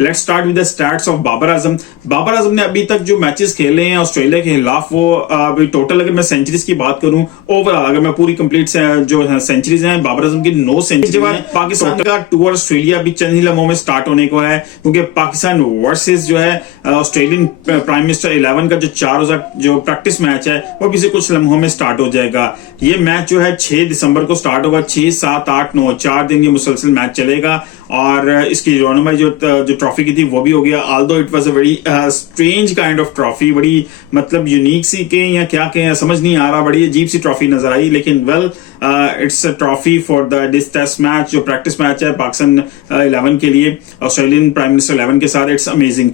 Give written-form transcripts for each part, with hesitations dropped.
Let's start with the stats of Babar Azam. Babar Azam ने अभी तक जो मैचेस खेले हैं ऑस्ट्रेलिया के खिलाफ, वो अभी टोटल अगर मैं सेंचुरीज की बात करूं, ओवरऑल अगर मैं पूरी कंप्लीट जो है सेंचुरीज हैं बाबर आजम की 9 सेंचुरी है। पाकिस्तान का टूर ऑस्ट्रेलिया भी चंद ही लम्हों में स्टार्ट होने को है, क्योंकि पाकिस्तान वर्सेस जो है ऑस्ट्रेलियन प्राइम मिनिस्टर 11 का जो 4 जो प्रैक्टिस मैच है वो भी से कुछ लम्हों में स्टार्ट हो जाएगा। ये मैच जो है 6 दिसंबर को स्टार्ट होगा। 6, 7, 8, 9 4 दिन ये मुसलसल मैच चलेगा और इसकी रोनमाई जो ट्रॉफी की थी वो भी हो गया। Although it was a very strange kind of trophy, बड़ी मतलब यूनिक सी कहें या क्या कहें समझ नहीं आ रहा, बड़ी अजीब सी ट्रॉफी नजर आई। लेकिन well it's a trophy for this test match जो प्रैक्टिस मैच है पाकिस्तान 11 के लिए ऑस्ट्रेलियन प्राइम मिनिस्टर 11 के साथ। It's amazing.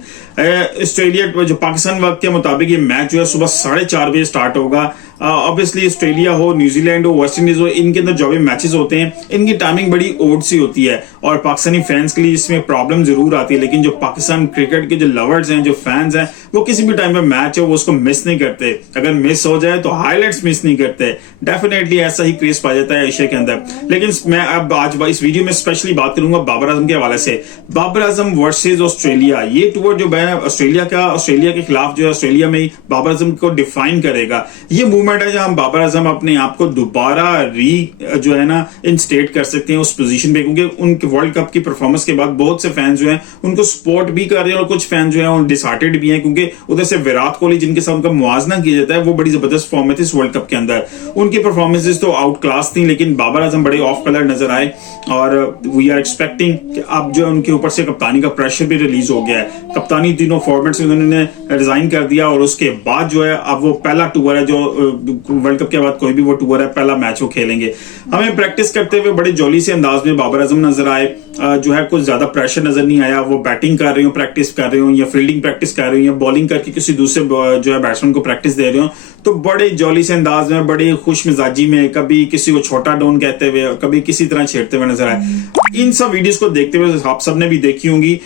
ऑस्ट्रेलिया जो पाकिस्तान वक्त के मुताबिक ये मैच जो है सुबह 4:30 बजे स्टार्ट होगा। ऑब्वियसली ऑस्ट्रेलिया हो, न्यूजीलैंड हो, वेस्ट इंडीज हो, इनके अंदर जो भी मैचेस होते हैं इनकी टाइमिंग बड़ी ओड सी होती है और पाकिस्तानी फैंस के लिए इसमें प्रॉब्लम जरूर आती है। लेकिन जो पाकिस्तान क्रिकेट के जो लवर्स हैं, जो फैंस हैं, वो किसी भी टाइम पे मैच है वो उसको मिस नहीं करते। अगर मिस हो जाए तो हाईलाइट्स मिस नहीं करते। डेफिनेटली ऐसा ही क्रेज पा जाता है एशिया के अंदर। लेकिन मैं अब आज इस वीडियो में स्पेशली बात करूंगा बाबर आजम के हवाले से। बाबर आजम वर्सेज ऑस्ट्रेलिया, ये टूर जो है ऑस्ट्रेलिया के खिलाफ जो है ऑस्ट्रेलिया में बाबर आजम को डिफाइन करेगा। ये मूवमेंट है जहां बाबर आजम अपने आप को दोबारा जो है ना इंस्टेट कर सकते हैं उस पोजीशन पे, क्योंकि उनके वर्ल्ड कप की परफॉर्मेंस के बाद बहुत से फैंस जो हैं उनको सपोर्ट भी कर रहे हैं और कुछ फैंस जो हैं डिसहार्टेड भी हैं, क्योंकि उधर से विराट कोहली जिनके साथ उनका मुआवजा किया जाता है वो बड़ी जबरदस्त फॉर्म में थे इस वर्ल्ड कप के अंदर। उनकी परफॉर्मेंसेस तो आउट क्लास थी, लेकिन बाबर आजम बड़े ऑफ कलर नजर आए और वी आर एक्सपेक्टिंग कि अब जो उनके ऊपर से कप्तानी का प्रेशर भी रिलीज हो गया है। कप्तानी तीनों फॉर्मेट्स में उन्होंने रिजाइन कर दिया और उसके बाद जो है अब वो पहला टूर है जो वर्ल्ड कप के बाद कोई भी वो टूर है, पहला मैच वो खेलेंगे। हमें प्रैक्टिस करते हुए बड़े जॉली से अंदाज में बाबर आजम नजर आए। जो है कुछ ज्यादा प्रेशर नजर नहीं आया। वो बैटिंग कर रहे हो, प्रैक्टिस कर रहे हो, या फील्डिंग प्रैक्टिस कर रहे हो, या बॉलिंग करके किसी दूसरे जो है बैट्समैन को प्रैक्टिस दे रहे हो, तो बड़े जॉली से अंदाज में, बड़े खुश मिजाजी में, कभी किसी को छोटा डॉन कहते हुए, कभी किसी तरह छेड़ते हुए नजर आए। इन सब वीडियोस को देखते हुए आप सबने भी देखी होंगी।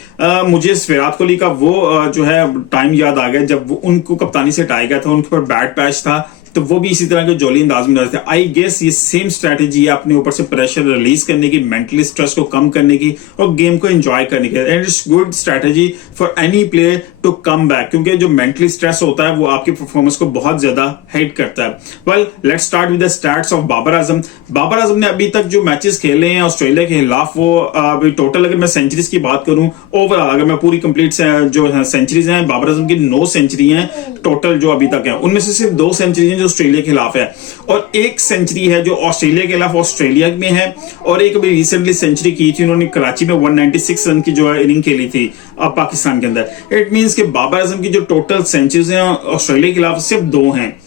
मुझे विराट कोहली का वो जो है टाइम याद आ गया जब उनको कप्तानी से हटाया गया था, उनके ऊपर बैड पैच था, तो वो भी इसी तरह के जॉली अंदाज में रहते थे। आई गेस ये सेम स्ट्रेटेजी है अपने ऊपर से प्रेशर रिलीज करने की, मेंटली स्ट्रेस को कम करने की और गेम को एंजॉय करने की। And it's good strategy for any player to come back, क्योंकि जो मेंटली स्ट्रेस होता है वो आपकी परफॉर्मेंस को बहुत ज्यादा हिट करता है। Well let's start with the stats of Babar Azam. Babar Azam ने अभी तक जो मैचेस खेले हैं ऑस्ट्रेलिया के खिलाफ, वो अभी टोटल अगर मैं सेंचुरीज की बात करूं, ओवरऑल अगर मैं पूरी कंप्लीट जो है सेंचुरीज हैं बाबर आजम की 9 सेंचुरी हैं टोटल जो अभी तक है। उनमें से सिर्फ 2 सेंचुरी जो ऑस्ट्रेलिया के खिलाफ है और 1 सेंचुरी है जो ऑस्ट्रेलिया के खिलाफ ऑस्ट्रेलिया में है, और एक अभी रिसेंटली सेंचुरी की थी उन्होंने कराची में 196 रन की जो है इनिंग खेली थी पाकिस्तान के अंदर। इट मींस कि बाबर आजम की जो टोटल सेंचुरीज हैं ऑस्ट्रेलिया के खिलाफ सिर्फ 2 हैं।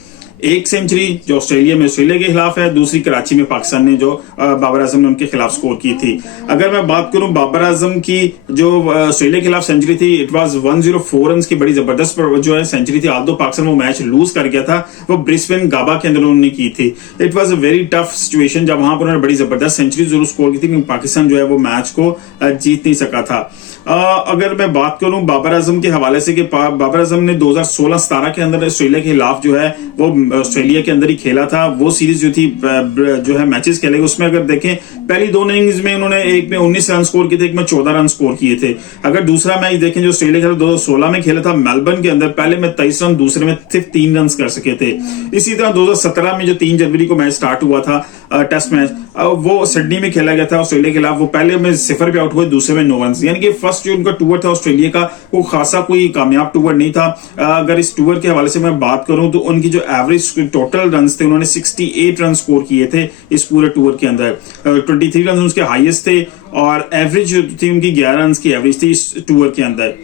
1 सेंचुरी जो ऑस्ट्रेलिया में ऑस्ट्रेलिया के खिलाफ है, दूसरी कराची में पाकिस्तान ने जो बाबर आजम ने उनके खिलाफ स्कोर की थी। अगर मैं बात करूं बाबर आजम की जो ऑस्ट्रेलिया के खिलाफ सेंचुरी थी, इट वाज 104 रन की बड़ी जबरदस्त जो है सेंचुरी थी। आल्दो पाकिस्तान वो मैच लूज कर गया था, वो ब्रिस्बेन गाबा के अंदर उन्होंने की थी। It was a very tough situation जब वहां पर उन्होंने बड़ी जबरदस्त सेंचुरी जरूर स्कोर की थी, लेकिन पाकिस्तान जो है वो मैच को जीत नहीं सका था। अगर मैं बात करूं बाबर आजम के हवाले से कि बाबर आजम ने 2016-17 के अंदर ऑस्ट्रेलिया के खिलाफ जो है वो ऑस्ट्रेलिया के अंदर ही खेला था। वो सीरीज जो थी जो है मैचेस खेले, उसमें अगर देखें पहली 2 इनिंग्स में उन्होंने एक में 19 रन स्कोर किए थे, एक में 14 रन स्कोर किए थे। अगर दूसरा मैच देखें जो ऑस्ट्रेलिया के 2016 में खेला था मेलबर्न के अंदर, पहले में 23 रन, दूसरे में सिर्फ 3 रन कर सके थे। इसी तरह 2017 में जो 3 जनवरी को मैच स्टार्ट हुआ था टेस्ट मैच, वो सिडनी में खेला गया था ऑस्ट्रेलिया के खिलाफ, वो पहले में 0 पे आउट हुए, दूसरे में 9 रन। यानी कि फर्स्ट जो उनका टूर था ऑस्ट्रेलिया का वो खासा कोई कामयाब टूर नहीं था। अगर इस टूर के हवाले से मैं बात करूं तो उनकी जो एवरेज टोटल रन थे उन्होंने 68 रन स्कोर किए थे इस पूरे टूर के अंदर। 23 रन उसके हाईएस्ट थे और एवरेज थी उनकी 11 रन की एवरेज थी इस टूर के अंदर।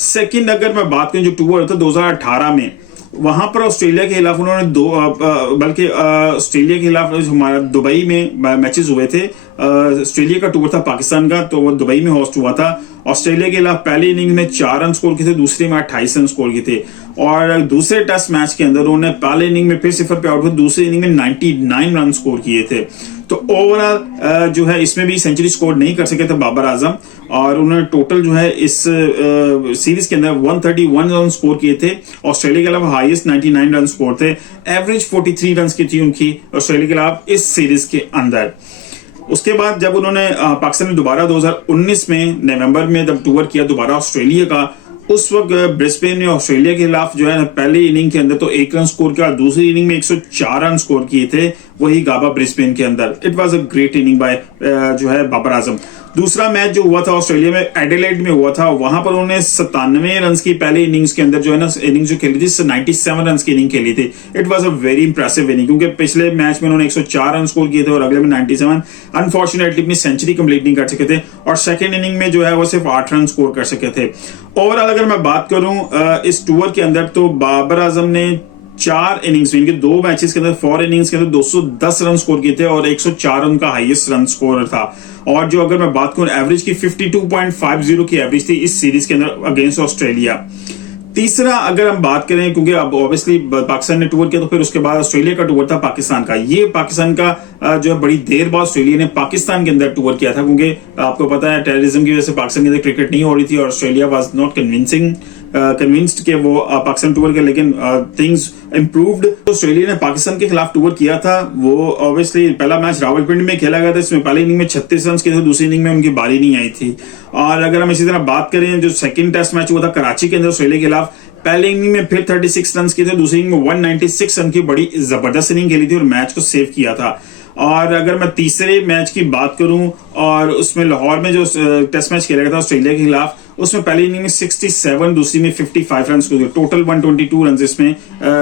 सेकंड अगर मैं बात करूं जो टूर था 2018 में, वहां पर ऑस्ट्रेलिया के खिलाफ उन्होंने बल्कि ऑस्ट्रेलिया के खिलाफ हमारा दुबई में मैचेस हुए थे। ऑस्ट्रेलिया का टूर था पाकिस्तान का, तो वो दुबई में होस्ट हुआ था। ऑस्ट्रेलिया के खिलाफ पहली इनिंग में 4 रन स्कोर किए थे, दूसरे में 28 रन स्कोर किए थे, और दूसरे टेस्ट मैच के अंदर उन्होंने पहले इनिंग में फिर 0 पे आउट हुए, दूसरी इनिंग में 99 रन स्कोर किए थे। तो ओवरऑल जो है इसमें भी सेंचुरी स्कोर नहीं कर सके थे बाबर आजम, और उन्होंने टोटल जो है इस सीरीज के अंदर 131 रन स्कोर किए थे। ऑस्ट्रेलिया के अलावा हाईएस्ट 99 रन स्कोर थे। एवरेज 43 रन की थी उनकी ऑस्ट्रेलिया के खिलाफ इस सीरीज के अंदर। उसके बाद जब उन्होंने पाकिस्तान में दोबारा 2019 में नवंबर में जब टूर किया दोबारा ऑस्ट्रेलिया का, उस वक्त ब्रिस्बेन ने ऑस्ट्रेलिया के खिलाफ जो है पहली इनिंग के अंदर तो 1 रन स्कोर किया, दूसरी इनिंग में 104 रन स्कोर किए थे वही गाबा ब्रिस्बेन के अंदर। It was a great inning by जो है बाबर आजम। दूसरा मैच जो हुआ था ऑस्ट्रेलिया में एडिलेड में हुआ था, वहां पर उन्होंने 97 रन की पहले इनिंग्स के अंदर जो है ना इनिंग जो खेली थी 97 रन की इनिंग खेली थी। It was a very impressive inning, क्योंकि पिछले मैच में उन्होंने 104 रन स्कोर किए थे और अगले में 97। अनफॉर्चुनेटली अपनी सेंचुरी कंप्लीट नहीं कर सके थे और सेकेंड इनिंग में जो है वो सिर्फ 8 रन स्कोर कर सके थे। ओवरऑल अगर मैं बात करूं इस टूर के अंदर तो बाबर आजम ने 4 इनिंग्स में, इनके 2 मैचेस के अंदर 4 इनिंग्स के अंदर 210 रन स्कोर किए थे और 104 रन का हाईएस्ट रन स्कोर था। और जो अगर मैं बात करूं एवरेज की 52.50 की एवरेज थी इस सीरीज के अंदर अगेंस्ट ऑस्ट्रेलिया। तीसरा अगर हम बात करें, क्योंकि अब ऑब्वियसली पाकिस्तान ने टूर किया तो फिर उसके बाद ऑस्ट्रेलिया का टूर था पाकिस्तान का। ये पाकिस्तान का जो है बड़ी देर बाद ऑस्ट्रेलिया ने पाकिस्तान के अंदर टूर किया था, क्योंकि आपको पता है टेररिज्म की वजह से पाकिस्तान के अंदर क्रिकेट नहीं हो रही थी और ऑस्ट्रेलिया वाज नॉट कन्विंस्ड कि वो पाकिस्तान टूर के, लेकिन थिंग्स इंप्रूव्ड। तो ऑस्ट्रेलिया ने पाकिस्तान के खिलाफ टूर किया था। वो ऑब्वियसली पहला मैच रावलपिंडी में खेला गया था, इसमें पहली इनिंग में 36 रन किए थे, दूसरी इनिंग में उनकी बारी नहीं आई थी। और अगर हम इसी तरह बात करें जो सेकंड टेस्ट मैच हुआ था कराची के अंदर ऑस्ट्रेलिया के खिलाफ, पहले इनिंग में फिर 36 रन किए थे, दूसरी इनिंग में 196 रन की बड़ी जबरदस्त इनिंग खेली थी और मैच को सेव किया था। और अगर मैं तीसरे मैच की बात करूं और उसमें लाहौर में जो टेस्ट मैच खेला गया था ऑस्ट्रेलिया के खिलाफ, उसमें पहली इनिंग में 67, दूसरी में 55 रन को, टोटल 122 रन इसमें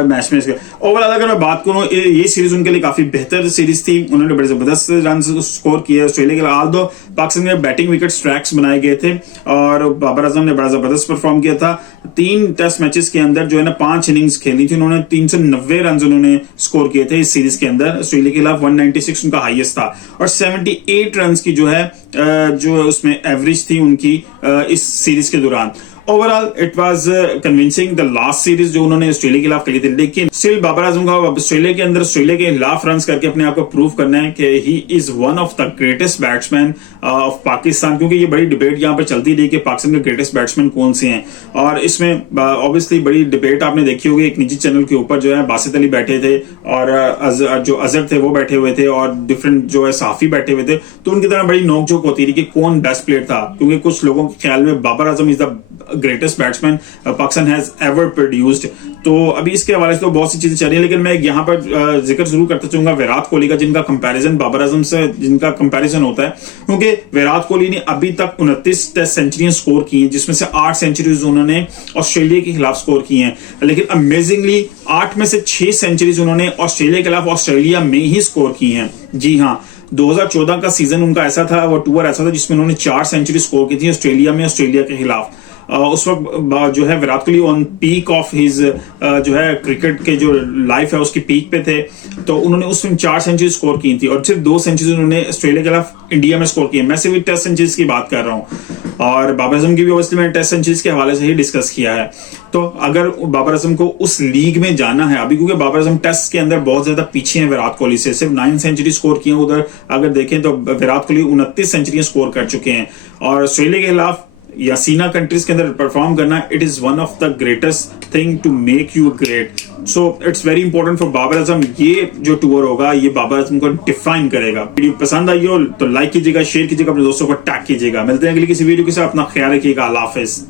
मैच में। ओवरऑल अगर मैं बात करूं ये सीरीज उनके लिए काफी बेहतर सीरीज थी, उन्होंने बड़े जबरदस्त रन स्कोर किए ऑस्ट्रेलिया के लिए। दो पाकिस्तान में बैटिंग विकेट ट्रैक्स बनाए गए थे और बाबर आजम ने बड़ा जबरदस्त परफॉर्म किया था। 3 टेस्ट मैचेस के अंदर जो है ना 5 इनिंग्स खेली थी उन्होंने, 390 रन उन्होंने स्कोर किए थे इस सीरीज के अंदर। ऑस्ट्रेलिया के खिलाफ 196 उनका हाईएस्ट था और 78 रन की जो है जो उसमें एवरेज थी उनकी इस सीरीज के दौरान। Overall it was convincing the last series जो उन्होंने ऑस्ट्रेलिया के खिलाफ खेली थी, लेकिन स्टिल बाबर आजम को ऑस्ट्रेलिया के अंदर ऑस्ट्रेलिया के खिलाफ रन करके अपने आप को प्रूव करना है कि he is one of the greatest batsman of Pakistan, क्योंकि ये बड़ी डिबेट यहाँ पर चलती रही कि पाकिस्तान के ग्रेटेस्ट बैट्समैन कौन से हैं। और इसमें ऑब्वियसली बड़ी डिबेट आपने देखी होगी, एक निजी चैनल के ऊपर जो है बासित अली बैठे थे और जो अजहर थे वो बैठे हुए थे और डिफरेंट जो है सहाफी बैठे हुए थे, तो उनकी तरह बड़ी नोकझोंक होती थी कि कौन बेस्ट प्लेयर था, क्योंकि कुछ लोगों के ख्याल में Babar Azam is the greatest batsman Pakistan has ever produced. तो अभी इसके हवाले से तो बहुत सी चीजें चल रही है, लेकिन मैं यहाँ पर जिक्र जरूर करता चाहूंगा विराट कोहली का, जिनका कंपैरिजन बाबर आजम से जिनका कंपैरिजन होता है, क्योंकि विराट कोहली ने अभी तक 29 टेस्ट सेंचुरियां स्कोर की हैं, जिसमें से 8 सेंचुरीज उन्होंने ऑस्ट्रेलिया के खिलाफ स्कोर की हैं। लेकिन अमेजिंगली 8 में से 6 सेंचुरीज उन्होंने ऑस्ट्रेलिया के खिलाफ ऑस्ट्रेलिया में ही स्कोर की हैं। जी हाँ, 2014 का सीजन उनका ऐसा था, वो टूर ऐसा था जिसमें उन्होंने 4 सेंचुरी स्कोर की थी ऑस्ट्रेलिया में, ऑस्ट्रेलिया के खिलाफ। उस वक्त जो है Virat Kohli on peak of his जो है क्रिकेट के जो लाइफ है उसकी पीक पे थे, तो उन्होंने उसमें 4 सेंचुरी स्कोर की थी और सिर्फ 2 सेंचुरी उन्होंने ऑस्ट्रेलिया के खिलाफ इंडिया में स्कोर की है। मैं सिर्फ टेस्ट सेंचुरीज की बात कर रहा हूं और बाबर आजम की भी ऑब्वियसली मैंने टेस्ट सेंचुरीज के हवाले से ही डिस्कस किया है। तो अगर बाबर आजम को उस लीग में जाना है अभी, क्योंकि बाबर आजम टेस्ट के अंदर बहुत ज्यादा पीछे हैं विराट कोहली से, सिर्फ 9 सेंचुरी स्कोर किए। उधर अगर देखें तो विराट कोहली 29 सेंचुरियां स्कोर कर चुके हैं और ऑस्ट्रेलिया के खिलाफ या सीना कंट्रीज के अंदर परफॉर्म करना, it is one of the greatest thing to make you great. So it's very important for Babar Azam. ये जो टूर होगा ये बाबर आजम को डिफाइन करेगा। वीडियो पसंद आई हो तो लाइक कीजिएगा, शेयर कीजिएगा, अपने दोस्तों को टैग कीजिएगा। मिलते हैं अगली किसी वीडियो के साथ, अपना ख्याल रखिएगा। अल्लाह हाफिज।